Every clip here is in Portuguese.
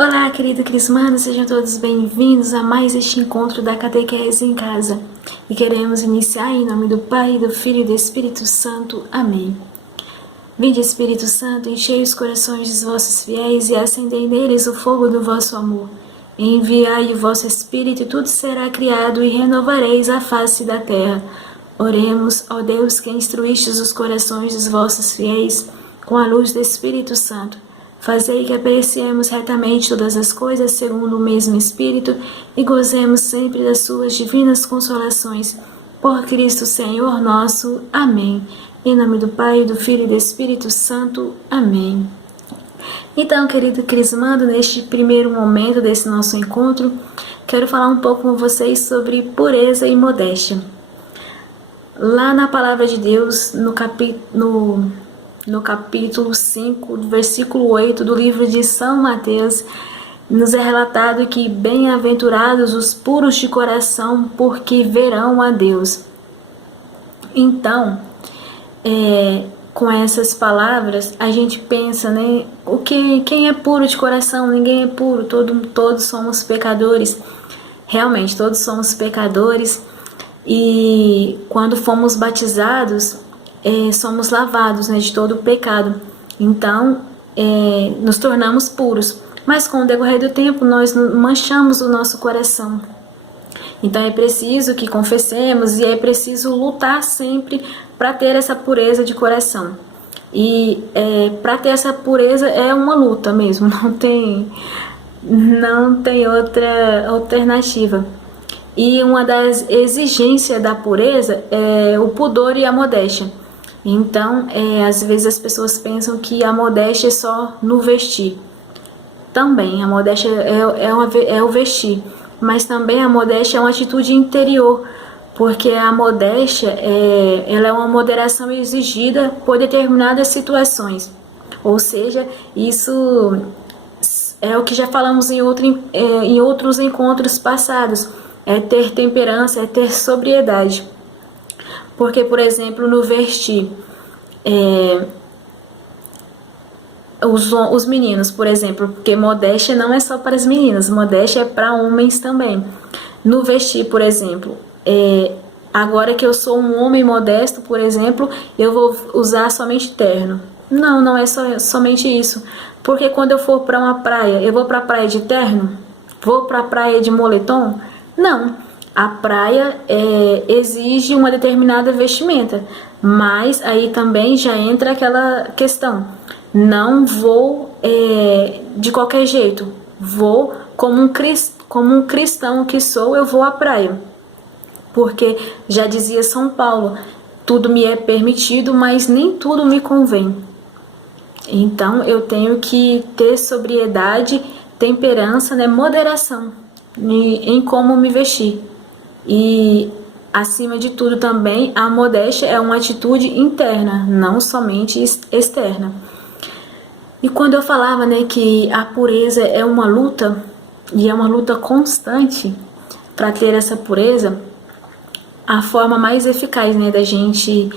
Olá, querido Crismano, sejam todos bem-vindos a mais este encontro da Catequese em Casa. E queremos iniciar em nome do Pai, do Filho e do Espírito Santo. Amém. Vinde, Espírito Santo, enchei os corações dos vossos fiéis e acendei neles o fogo do vosso amor. Enviai o vosso Espírito e tudo será criado e renovareis a face da terra. Oremos, ó Deus, que instruístes os corações dos vossos fiéis com a luz do Espírito Santo. Fazei que apreciemos retamente todas as coisas segundo o mesmo Espírito e gozemos sempre das suas divinas consolações. Por Cristo Senhor nosso. Amém. Em nome do Pai, do Filho e do Espírito Santo. Amém. Então, querido Crismando, neste primeiro momento desse nosso encontro, quero falar um pouco com vocês sobre pureza e modéstia. Lá na Palavra de Deus, no capítulo 5, versículo 8 do livro de São Mateus, nos é relatado que bem-aventurados os puros de coração, porque verão a Deus. Então, com essas palavras, a gente pensa, né? Quem é puro de coração? Ninguém é puro, todos somos pecadores. Realmente, todos somos pecadores. E quando fomos batizados, somos lavados, né, de todo o pecado. Então, nos tornamos puros. Mas com o decorrer do tempo, nós manchamos o nosso coração. Então é preciso que confessemos e é preciso lutar sempre para ter essa pureza de coração. E para ter essa pureza é uma luta mesmo, não tem outra alternativa. E uma das exigências da pureza é o pudor e a modéstia. Então, às vezes as pessoas pensam que a modéstia é só no vestir. Também, a modéstia é o vestir. Mas também a modéstia é uma atitude interior, porque a modéstia ela é uma moderação exigida por determinadas situações. Ou seja, isso é o que já falamos em outros encontros passados. É ter temperança, é ter sobriedade. Porque, por exemplo, no vestir, os meninos, por exemplo, porque modéstia não é só para as meninas, modéstia é para homens também. No vestir, por exemplo, agora que eu sou um homem modesto, por exemplo, eu vou usar somente terno. Não é somente isso. Porque quando eu for para uma praia, eu vou para a praia de terno? Vou para a praia de moletom? Não. A praia exige uma determinada vestimenta, mas aí também já entra aquela questão. Não vou de qualquer jeito, vou como um cristão que sou, eu vou à praia. Porque já dizia São Paulo, tudo me é permitido, mas nem tudo me convém. Então eu tenho que ter sobriedade, temperança, né, moderação em como me vestir. E acima de tudo também a modéstia é uma atitude interna, não somente externa. E quando eu falava, né, que a pureza é uma luta, e é uma luta constante para ter essa pureza, a forma mais eficaz, né, da gente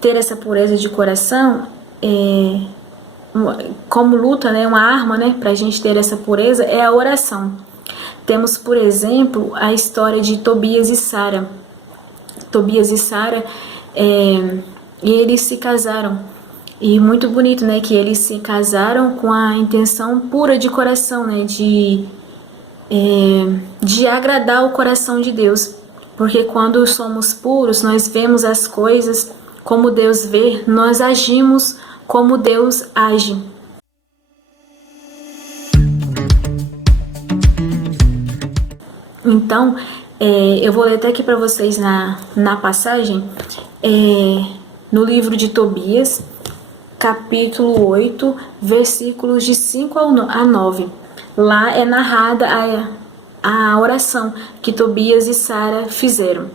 ter essa pureza de coração, como luta, né, uma arma, né, para a gente ter essa pureza, é a oração. Temos, por exemplo, a história de Tobias e Sara. Tobias e Sara, eles se casaram. E muito bonito, né, que eles se casaram com a intenção pura de coração, né, de agradar o coração de Deus. Porque quando somos puros, nós vemos as coisas como Deus vê, nós agimos como Deus age. Então, eu vou ler até aqui para vocês na passagem, no livro de Tobias, capítulo 8, versículos de 5 a 9. Lá é narrada a oração que Tobias e Sara fizeram.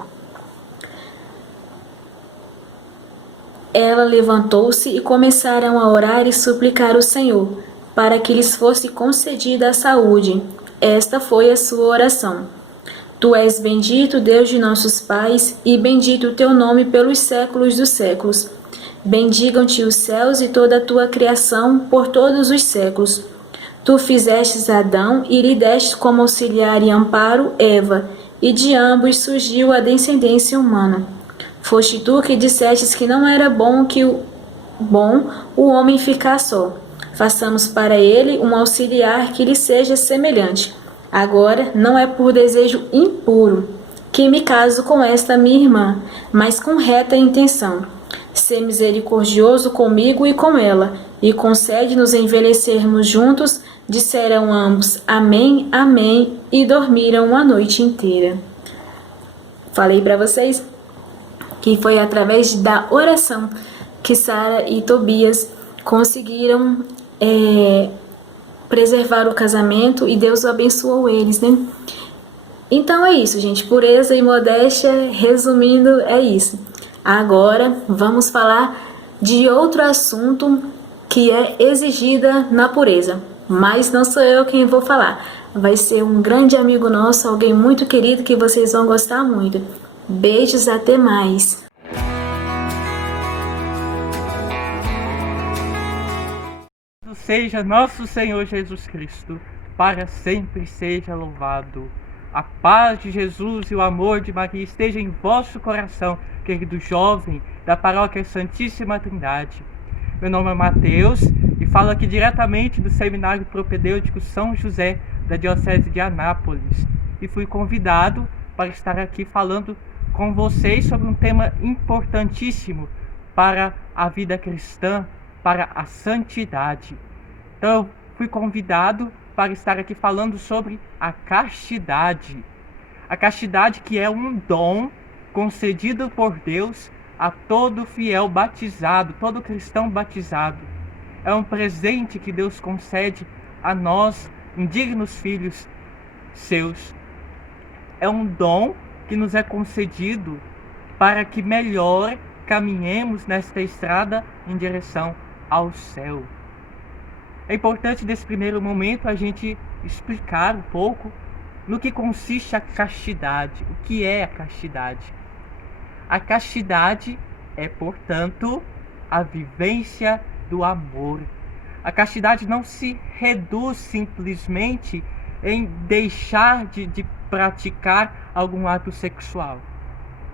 Ela levantou-se e começaram a orar e suplicar ao Senhor, para que lhes fosse concedida a saúde. Esta foi a sua oração. Tu és bendito, Deus de nossos pais, e bendito o teu nome pelos séculos dos séculos. Bendigam-te os céus e toda a tua criação por todos os séculos. Tu fizestes Adão e lhe deste como auxiliar e amparo Eva, e de ambos surgiu a descendência humana. Foste tu que dissestes que não era bom o homem ficar só. Façamos para ele um auxiliar que lhe seja semelhante. Agora não é por desejo impuro que me caso com esta minha irmã, mas com reta intenção. Sê misericordioso comigo e com ela, e concede-nos envelhecermos juntos. Disseram ambos, amém, amém, e dormiram a noite inteira. Falei para vocês que foi através da oração que Sara e Tobias conseguiram preservar o casamento, e Deus abençoou eles, né? Então é isso, gente. Pureza e modéstia, resumindo, é isso. Agora vamos falar de outro assunto que é exigida na pureza. Mas não sou eu quem vou falar. Vai ser um grande amigo nosso, alguém muito querido que vocês vão gostar muito. Beijos, até mais. Seja nosso Senhor Jesus Cristo, para sempre seja louvado. A paz de Jesus e o amor de Maria esteja em vosso coração, querido jovem da Paróquia Santíssima Trindade. Meu nome é Mateus e falo aqui diretamente do Seminário Propedêutico São José, da Diocese de Anápolis. E fui convidado para estar aqui falando com vocês sobre um tema importantíssimo para a vida cristã, para a santidade. Então eu fui convidado para estar aqui falando sobre a castidade. A castidade, que é um dom concedido por Deus a todo fiel batizado, todo cristão batizado. É um presente que Deus concede a nós, indignos filhos seus. É um dom que nos é concedido para que melhor caminhemos nesta estrada em direção ao céu. É importante nesse primeiro momento a gente explicar um pouco no que consiste a castidade. O que é a castidade? A castidade é, portanto, a vivência do amor. A castidade não se reduz simplesmente em deixar de praticar algum ato sexual.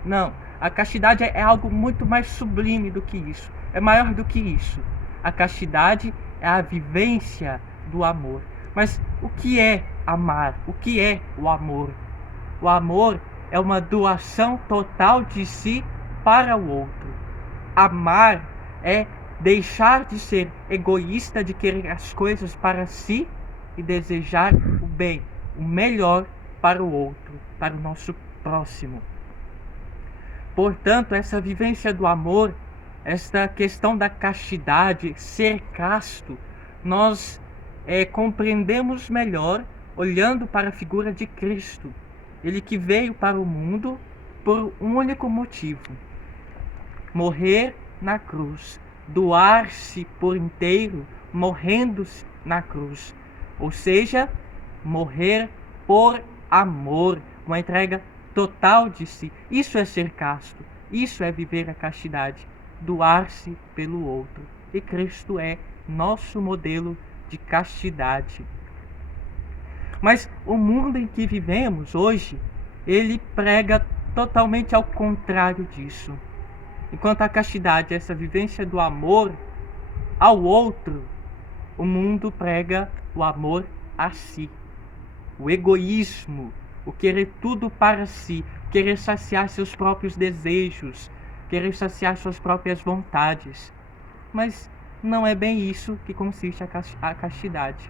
Não, a castidade é algo muito mais sublime do que isso. É maior do que isso. A castidade é a vivência do amor. Mas o que é amar? O que é o amor? O amor é uma doação total de si para o outro. Amar é deixar de ser egoísta, de querer as coisas para si e desejar o bem, o melhor para o outro, para o nosso próximo. Portanto, essa vivência do amor, esta questão da castidade, ser casto, nós compreendemos melhor olhando para a figura de Cristo. Ele que veio para o mundo por um único motivo: morrer na cruz, doar-se por inteiro, morrendo na cruz. Ou seja, morrer por amor, uma entrega total de si. Isso é ser casto, isso é viver a castidade, doar-se pelo outro. E Cristo é nosso modelo de castidade. Mas o mundo em que vivemos hoje, ele prega totalmente ao contrário disso. Enquanto a castidade é essa vivência do amor ao outro, o mundo prega o amor a si. O egoísmo, o querer tudo para si, querer saciar seus próprios desejos, querer saciar suas próprias vontades. Mas não é bem isso que consiste a castidade.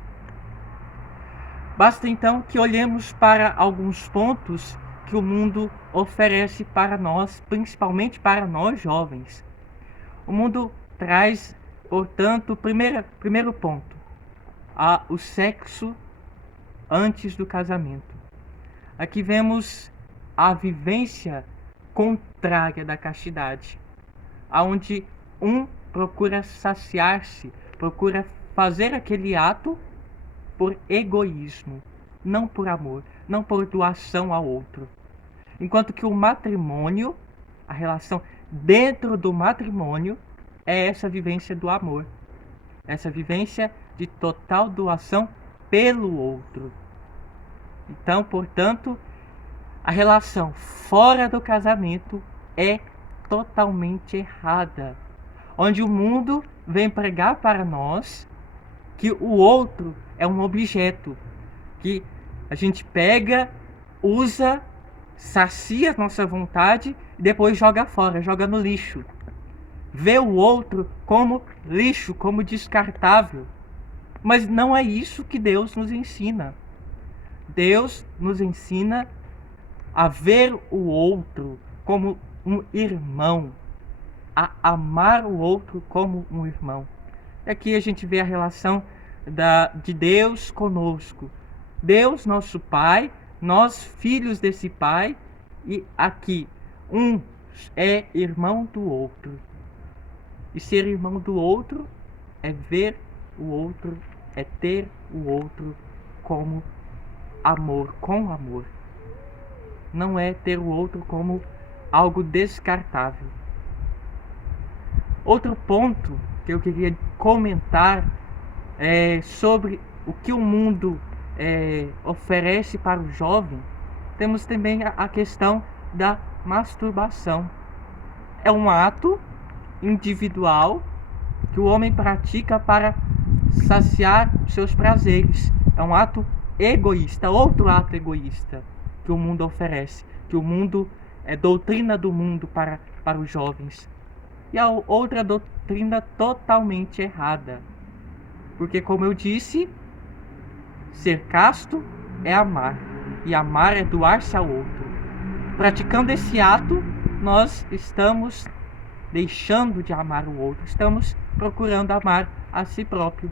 Basta então que olhemos para alguns pontos que o mundo oferece para nós, principalmente para nós jovens. O mundo traz, portanto, primeiro ponto, o sexo antes do casamento. Aqui vemos a vivência contrária da castidade, onde um procura saciar-se, procura fazer aquele ato por egoísmo, não por amor, não por doação ao outro. Enquanto que o matrimônio, a relação dentro do matrimônio, é essa vivência do amor, essa vivência de total doação pelo outro. Então, portanto, a relação fora do casamento é totalmente errada, onde o mundo vem pregar para nós que o outro é um objeto, que a gente pega, usa, sacia a nossa vontade e depois joga fora, joga no lixo. Vê o outro como lixo, como descartável. Mas não é isso que Deus nos ensina. Deus nos ensina a ver o outro como um irmão, a amar o outro como um irmão. E aqui a gente vê a relação de Deus conosco. Deus, nosso Pai, nós filhos desse Pai, e aqui um é irmão do outro. E ser irmão do outro é ver o outro, é ter o outro como amor, com amor. Não é ter o outro como algo descartável. Outro ponto que eu queria comentar é sobre o que o mundo oferece para o jovem. Temos também a questão da masturbação. É um ato individual que o homem pratica para saciar seus prazeres. É um ato egoísta, outro ato egoísta que o mundo oferece, que o mundo doutrina do mundo para os jovens. E a outra doutrina totalmente errada, porque, como eu disse, ser casto é amar, e amar é doar-se ao outro. Praticando esse ato, nós estamos deixando de amar o outro, estamos procurando amar a si próprio,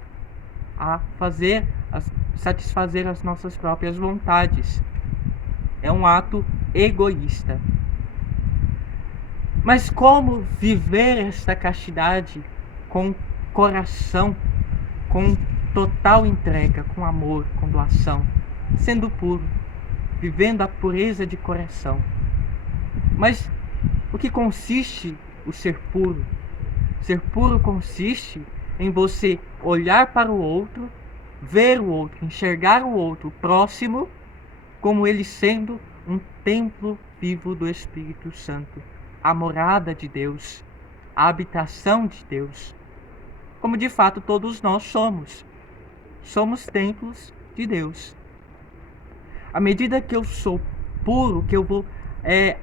satisfazer as nossas próprias vontades. É um ato egoísta. Mas como viver esta castidade com coração, com total entrega, com amor, com doação, sendo puro, vivendo a pureza de coração? Mas o que consiste o ser puro? Ser puro consiste em você olhar para o outro, ver o outro, enxergar o outro próximo como ele sendo um templo vivo do Espírito Santo, a morada de Deus, a habitação de Deus, como de fato todos nós somos. Somos templos de Deus. À medida que eu sou puro, que eu vou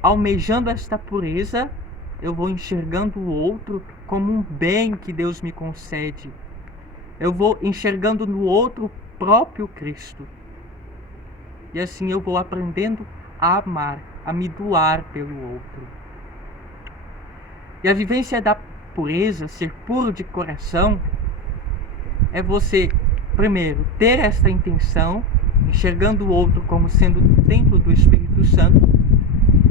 almejando esta pureza, eu vou enxergando o outro como um bem que Deus me concede. Eu vou enxergando no outro o próprio Cristo. E assim eu vou aprendendo a amar, a me doar pelo outro. E a vivência da pureza, ser puro de coração, é você, primeiro, ter esta intenção, enxergando o outro como sendo o templo do Espírito Santo,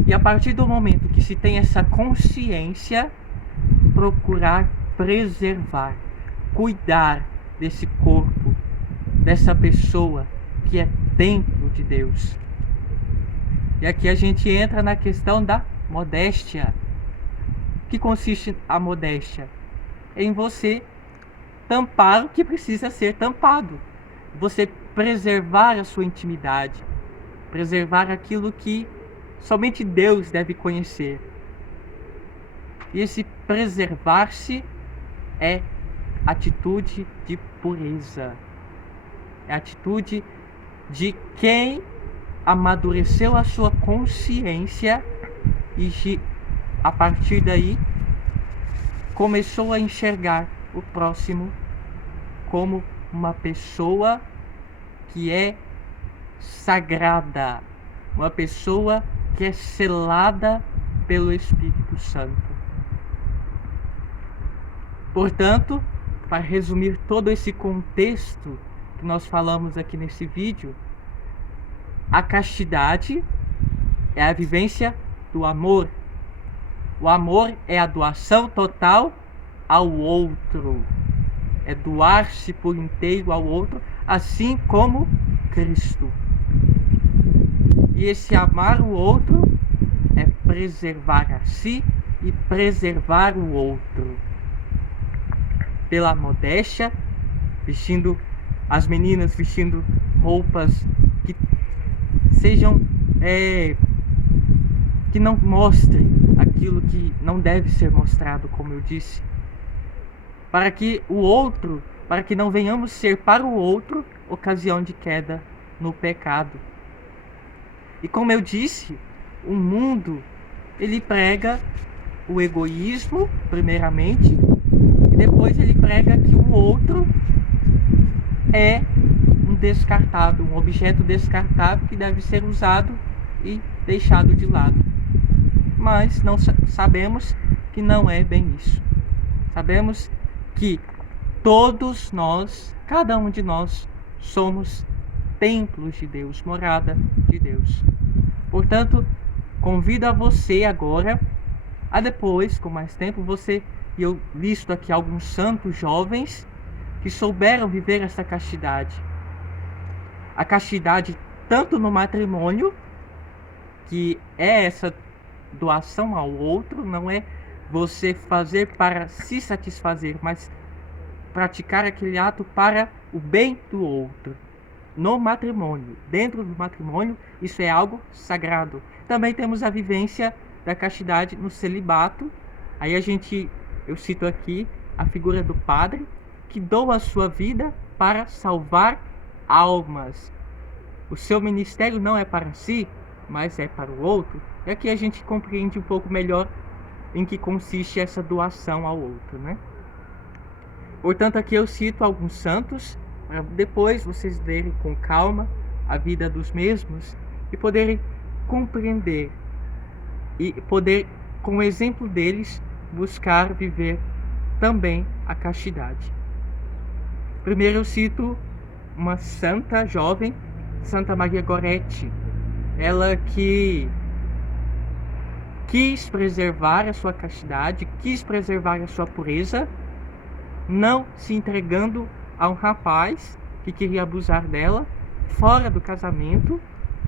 e a partir do momento que se tem essa consciência, procurar preservar, cuidar desse corpo, dessa pessoa que é templo de Deus. E aqui a gente entra na questão da modéstia. O que consiste a modéstia? Em você tampar o que precisa ser tampado. Você preservar a sua intimidade, preservar aquilo que somente Deus deve conhecer. E esse preservar-se é atitude de pureza. É atitude de quem amadureceu a sua consciência e a partir daí começou a enxergar o próximo como uma pessoa que é sagrada, uma pessoa que é selada pelo Espírito Santo. Portanto, para resumir todo esse contexto que nós falamos aqui nesse vídeo, a castidade é a vivência do amor. O amor é a doação total ao outro. É doar-se por inteiro ao outro, assim como Cristo. E esse amar o outro é preservar a si e preservar o outro. Pela modéstia, as meninas vestindo roupas que sejam que não mostrem aquilo que não deve ser mostrado, como eu disse, para que não venhamos ser para o outro ocasião de queda no pecado. E como eu disse, o mundo, ele prega o egoísmo, primeiramente, e depois ele prega que o outro é um descartável, um objeto descartável que deve ser usado e deixado de lado. Mas não sabemos que não é bem isso. Sabemos que todos nós, cada um de nós, somos templos de Deus, morada de Deus. Portanto, convido a você agora, a depois, com mais tempo, eu listo aqui alguns santos jovens que souberam viver essa castidade. A castidade tanto no matrimônio, que é essa doação ao outro, não é você fazer para se satisfazer, mas praticar aquele ato para o bem do outro. No matrimônio, dentro do matrimônio, isso é algo sagrado. Também temos a vivência da castidade no celibato. Aí eu cito aqui a figura do padre que doa a sua vida para salvar almas. O seu ministério não é para si, mas é para o outro. E aqui a gente compreende um pouco melhor em que consiste essa doação ao outro, né? Portanto, aqui eu cito alguns santos, para depois vocês lerem com calma a vida dos mesmos e poderem compreender e poder, com o exemplo deles, buscar viver também a castidade. Primeiro eu cito uma santa jovem, Santa Maria Goretti, ela que quis preservar a sua castidade, quis preservar a sua pureza, não se entregando a um rapaz que queria abusar dela fora do casamento,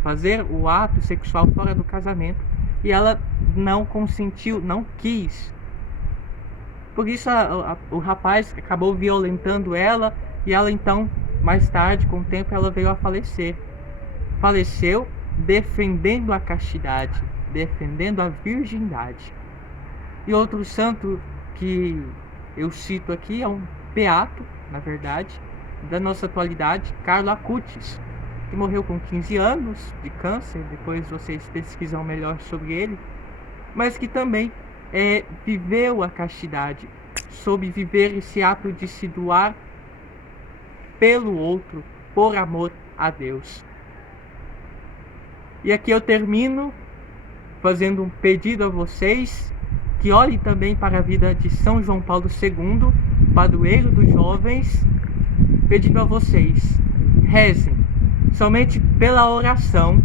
fazer o ato sexual fora do casamento, e ela não consentiu, não quis. Por isso o rapaz acabou violentando ela, e ela então, mais tarde, com o tempo, ela veio a falecer. Faleceu defendendo a castidade, defendendo a virgindade. E outro santo que eu cito aqui é um beato, na verdade, da nossa atualidade, Carlo Acutis, que morreu com 15 anos de câncer. Depois vocês pesquisam melhor sobre ele, mas que também viveu a castidade, soube viver esse ato de se doar pelo outro, por amor a Deus. E aqui eu termino fazendo um pedido a vocês, que olhem também para a vida de São João Paulo II, padroeiro dos jovens, pedindo a vocês, rezem, somente pela oração,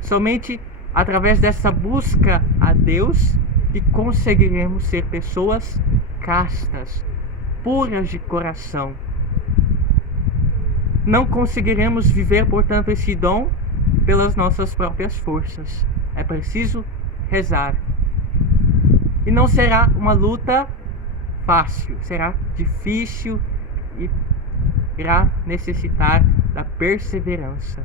somente através dessa busca a Deus, que conseguiremos ser pessoas castas, puras de coração. Não conseguiremos viver, portanto, esse dom pelas nossas próprias forças. É preciso rezar. E não será uma luta fácil, será difícil e irá necessitar da perseverança.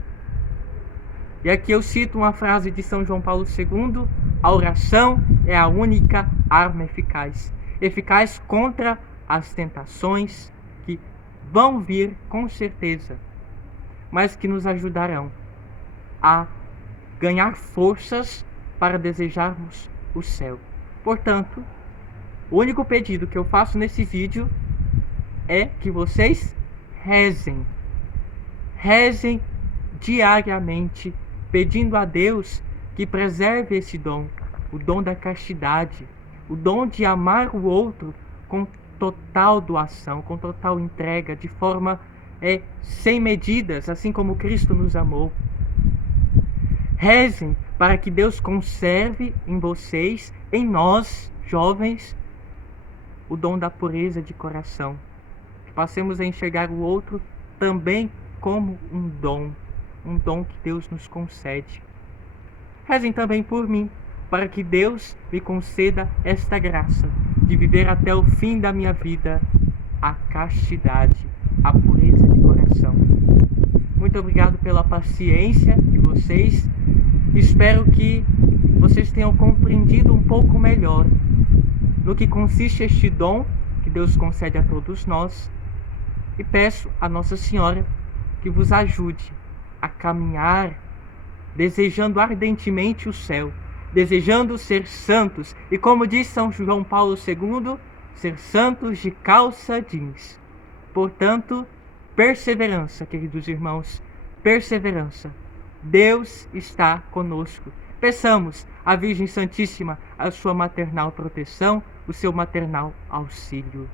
E aqui eu cito uma frase de São João Paulo II: a oração é a única arma eficaz, eficaz contra as tentações que vão vir com certeza, mas que nos ajudarão a ganhar forças para desejarmos o céu. Portanto, o único pedido que eu faço nesse vídeo é que vocês rezem. Rezem diariamente, pedindo a Deus que preserve esse dom, o dom da castidade, o dom de amar o outro com total doação, com total entrega, de forma sem medidas, assim como Cristo nos amou. Rezem para que Deus conserve em vocês, em nós, jovens, o dom da pureza de coração. Que passemos a enxergar o outro também como um dom que Deus nos concede. Rezem também por mim, para que Deus me conceda esta graça de viver até o fim da minha vida a castidade, a pureza de coração. Muito obrigado pela paciência de vocês. Espero que vocês tenham compreendido um pouco melhor no que consiste este dom que Deus concede a todos nós. E peço a Nossa Senhora que vos ajude a caminhar desejando ardentemente o céu, desejando ser santos. E como diz São João Paulo II, ser santos de calça jeans. Portanto, perseverança, queridos irmãos, perseverança. Deus está conosco. Peçamos à Virgem Santíssima a sua maternal proteção, o seu maternal auxílio.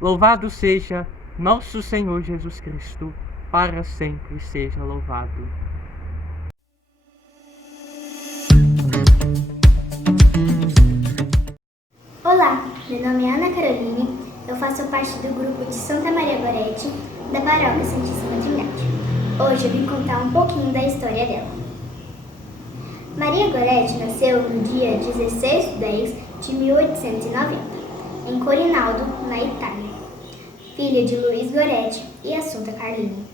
Louvado seja nosso Senhor Jesus Cristo, para sempre seja louvado. Olá, meu nome é Ana Caroline, eu faço parte do grupo de Santa Maria Gorete, da Paróquia Santíssima Trindade. Hoje eu vim contar um pouquinho da história dela. Maria Gorete nasceu no dia 16 de 10 de 1890, em Corinaldo, na Itália, filha de Luiz Gorete e Assunta Carlini.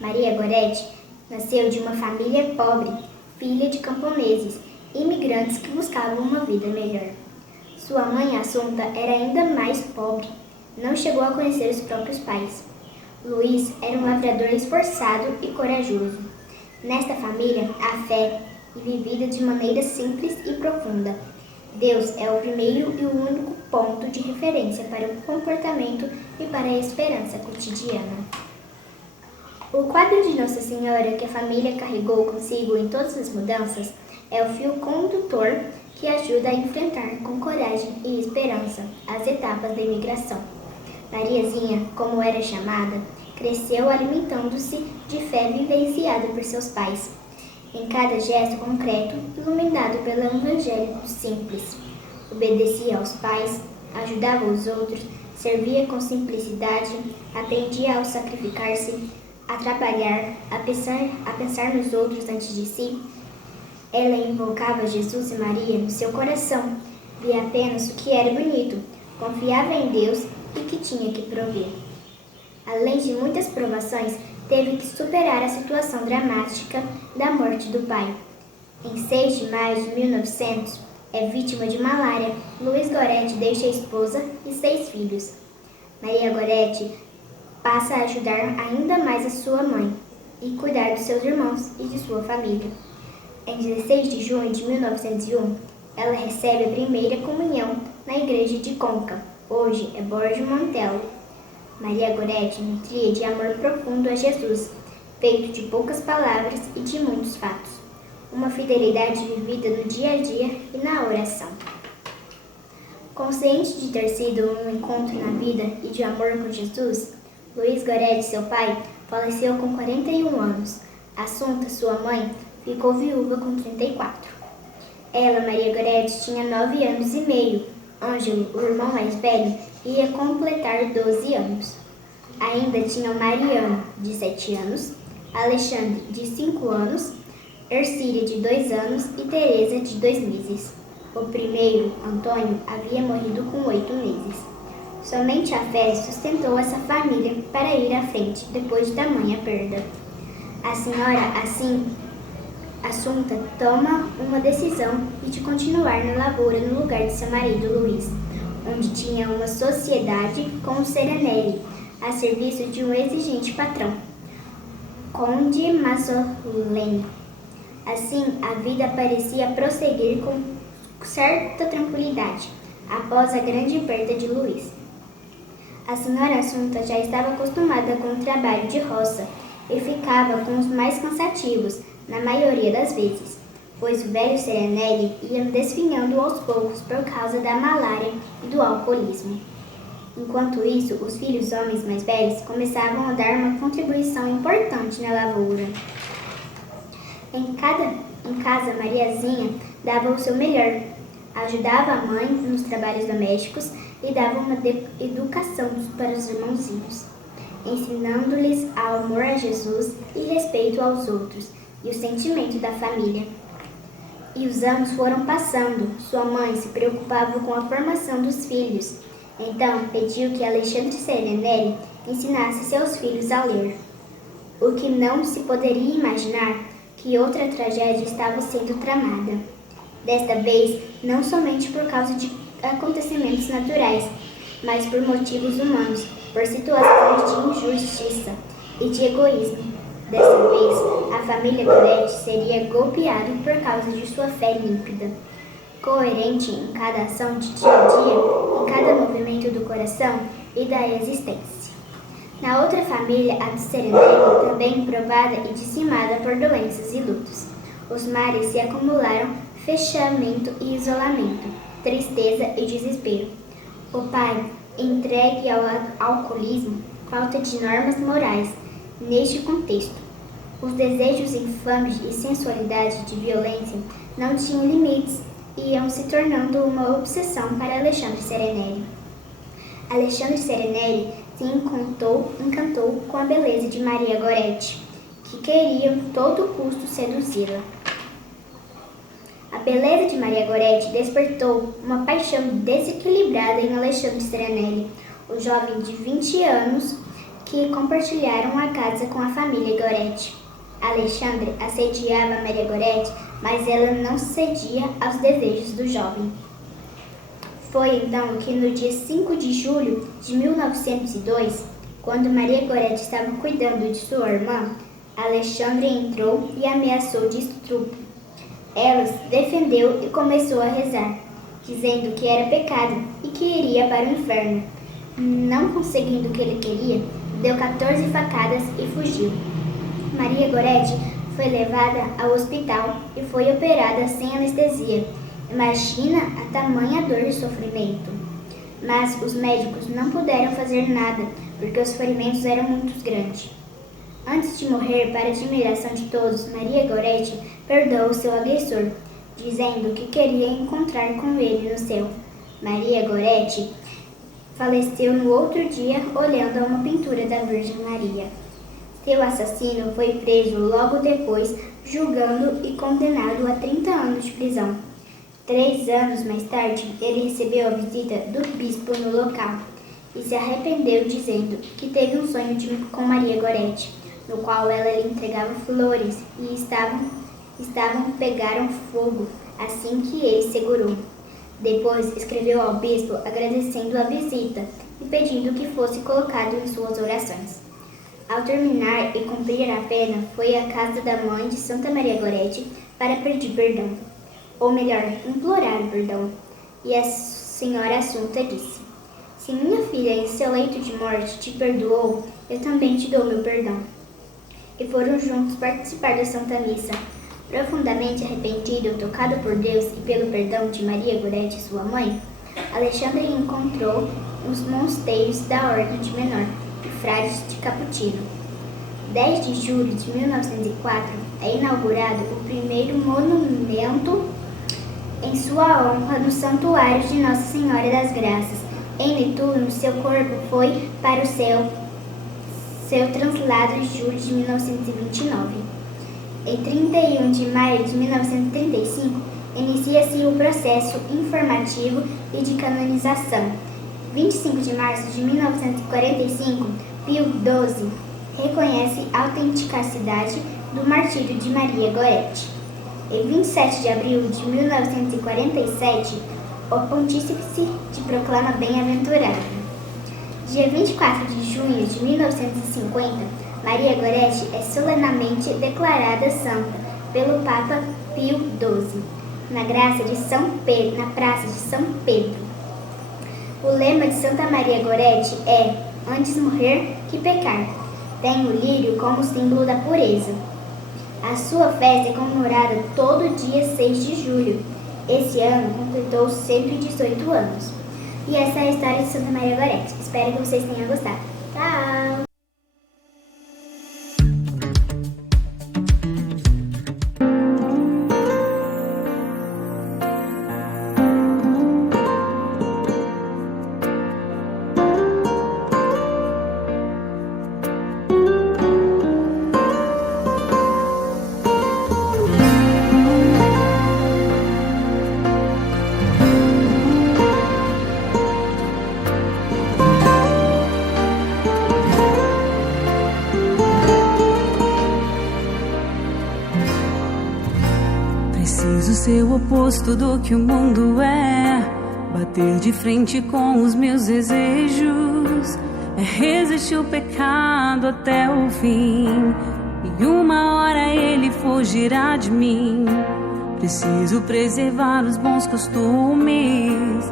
Maria Gorete nasceu de uma família pobre, filha de camponeses e imigrantes que buscavam uma vida melhor. Sua mãe, Assunta, era ainda mais pobre. Não chegou a conhecer os próprios pais. Luiz era um lavrador esforçado e corajoso. Nesta família, a fé é vivida de maneira simples e profunda. Deus é o primeiro e o único ponto de referência para o comportamento e para a esperança cotidiana. O quadro de Nossa Senhora que a família carregou consigo em todas as mudanças é o fio condutor que ajuda a enfrentar com coragem e esperança as etapas da imigração. Mariazinha, como era chamada, cresceu alimentando-se de fé vivenciada por seus pais, em cada gesto concreto iluminado pelo Evangelho simples. Obedecia aos pais, ajudava os outros, servia com simplicidade, aprendia ao sacrificar-se, a trabalhar, a pensar nos outros antes de si. Ela invocava Jesus e Maria no seu coração, via apenas o que era bonito, confiava em Deus e que tinha que prover. Além de muitas provações, teve que superar a situação dramática da morte do pai. Em 6 de maio de 1900, é vítima de malária. Luiz Gorete deixa a esposa e 6 filhos. Maria Gorete passa a ajudar ainda mais a sua mãe e cuidar dos seus irmãos e de sua família. Em 16 de junho de 1901, ela recebe a primeira comunhão na igreja de Conca, hoje é Borgo Mantelo. Maria Gorete nutria de amor profundo a Jesus, feito de poucas palavras e de muitos fatos. Uma fidelidade vivida no dia a dia e na oração. Consciente de ter sido um encontro na vida e de amor com Jesus, Luiz Gorete, seu pai, faleceu com 41 anos. Assunta, sua mãe, ficou viúva com 34. Ela, Maria Gorete, tinha 9 anos e meio. Ângelo, o irmão mais velho, ia completar 12 anos. Ainda tinham Mariano, de 7 anos, Alexandre, de 5 anos, Ercília, de 2 anos e Teresa, de 2 meses. O primeiro, Antônio, havia morrido com 8 meses. Somente a fé sustentou essa família para ir à frente depois de tamanha perda. A senhora, assim, Assunta toma uma decisão de continuar na lavoura no lugar de seu marido Luiz, onde tinha uma sociedade com o Serenelli, a serviço de um exigente patrão, Conde Mazzoleni. Assim, a vida parecia prosseguir com certa tranquilidade, após a grande perda de Luiz. A senhora Assunta já estava acostumada com o trabalho de roça e ficava com os mais cansativos, na maioria das vezes, pois o velho Serenelli ia desfinhando aos poucos por causa da malária e do alcoolismo. Enquanto isso, os filhos homens mais velhos começavam a dar uma contribuição importante na lavoura. Em casa, Mariazinha dava o seu melhor, ajudava a mãe nos trabalhos domésticos e dava uma educação para os irmãozinhos, ensinando-lhes amor a Jesus e respeito aos outros, e o sentimento da família. E os anos foram passando. Sua mãe se preocupava com a formação dos filhos. Então, pediu que Alexandre Serenelli ensinasse seus filhos a ler. o que não se poderia imaginar que outra tragédia estava sendo tramada. Desta vez, não somente por causa de acontecimentos naturais, mas por motivos humanos, por situações de injustiça e de egoísmo. Dessa vez, a família Goretti seria golpeada por causa de sua fé límpida, coerente em cada ação de dia a dia, em cada movimento do coração e da existência. Na outra família, a do Serenelli, também provada e dizimada por doenças e lutos, os males se acumularam, fechamento e isolamento, tristeza e desespero. O pai, entregue ao alcoolismo, falta de normas morais. Neste contexto, os desejos infames e sensualidade de violência não tinham limites e iam se tornando uma obsessão para Alexandre Serenelli. Alexandre Serenelli se encantou com a beleza de Maria Goretti, que queria a todo custo seduzi-la. A beleza de Maria Goretti despertou uma paixão desequilibrada em Alexandre Serenelli, o jovem de 20 anos que compartilharam a casa com a família Goretti. Alexandre assediava Maria Goretti, mas ela não cedia aos desejos do jovem. Foi então que no dia 5 de julho de 1902, quando Maria Goretti estava cuidando de sua irmã, Alexandre entrou e ameaçou de estupro. Ela se defendeu e começou a rezar, dizendo que era pecado e que iria para o inferno. Não conseguindo o que ele queria, deu 14 facadas e fugiu. Maria Goretti foi levada ao hospital e foi operada sem anestesia. Imagina a tamanha dor e sofrimento. Mas os médicos não puderam fazer nada, porque os ferimentos eram muito grandes. Antes de morrer, para admiração de todos, Maria Goretti perdoou seu agressor, dizendo que queria encontrar com ele no céu. Maria Goretti faleceu no outro dia olhando a uma pintura da Virgem Maria. Seu assassino foi preso logo depois, julgando e condenado a 30 anos de prisão. 3 anos mais tarde, ele recebeu a visita do bispo no local e se arrependeu, dizendo que teve um sonho com Maria Goretti, no qual ela lhe entregava flores e pegaram fogo assim que ele segurou. Depois escreveu ao bispo agradecendo a visita e pedindo que fosse colocado em suas orações. Ao terminar e cumprir a pena, foi à casa da mãe de Santa Maria Goretti para pedir perdão, ou melhor, implorar perdão. E a senhora Assunta disse: "Se minha filha em seu leito de morte te perdoou, eu também te dou meu perdão." E foram juntos participar da Santa Missa. Profundamente arrependido, tocado por Deus e pelo perdão de Maria Goretti, sua mãe, Alexandre encontrou os mosteiros da Ordem de Menor e Frades de Cappuccino. 10 de julho de 1904 é inaugurado o primeiro monumento em sua honra no Santuário de Nossa Senhora das Graças. Em Netuno, seu corpo foi para o céu, seu translado em julho de 1929. Em 31 de maio de 1935, inicia-se o processo informativo e de canonização. 25 de março de 1945, Pio XII reconhece a autenticidade do martírio de Maria Goretti. Em 27 de abril de 1947, o Pontífice te proclama bem-aventurado. Dia 24 de junho de 1950, Maria Goretti é solenemente declarada santa pelo Papa Pio XII, na Praça de São Pedro. O lema de Santa Maria Goretti é: "Antes morrer que pecar." Tem o lírio como símbolo da pureza. A sua festa é comemorada todo dia 6 de julho. Esse ano completou 118 anos. E essa é a história de Santa Maria Goretti. Espero que vocês tenham gostado. Tchau! Preciso ser o oposto do que o mundo é, bater de frente com os meus desejos, é resistir o pecado até o fim, e uma hora ele fugirá de mim. Preciso preservar os bons costumes,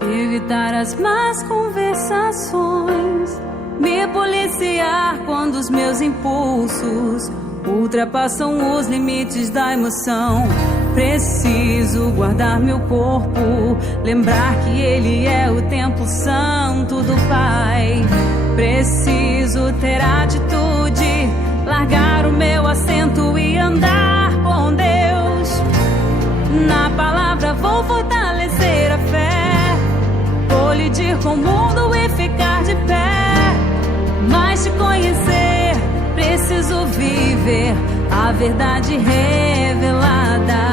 evitar as más conversações, me policiar quando os meus impulsos ultrapassam os limites da emoção. Preciso guardar meu corpo, lembrar que ele é o templo santo do Pai. Preciso ter atitude, largar o meu assento e andar com Deus. Na palavra vou fortalecer a fé, colidir com o mundo e ficar de pé. Mas te conhecer, preciso viver a verdade revelada.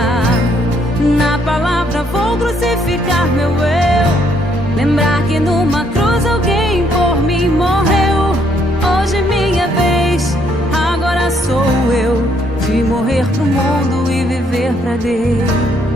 Na palavra vou crucificar meu eu, lembrar que numa cruz alguém por mim morreu. Hoje é minha vez, agora sou eu, de morrer pro mundo e viver pra Deus.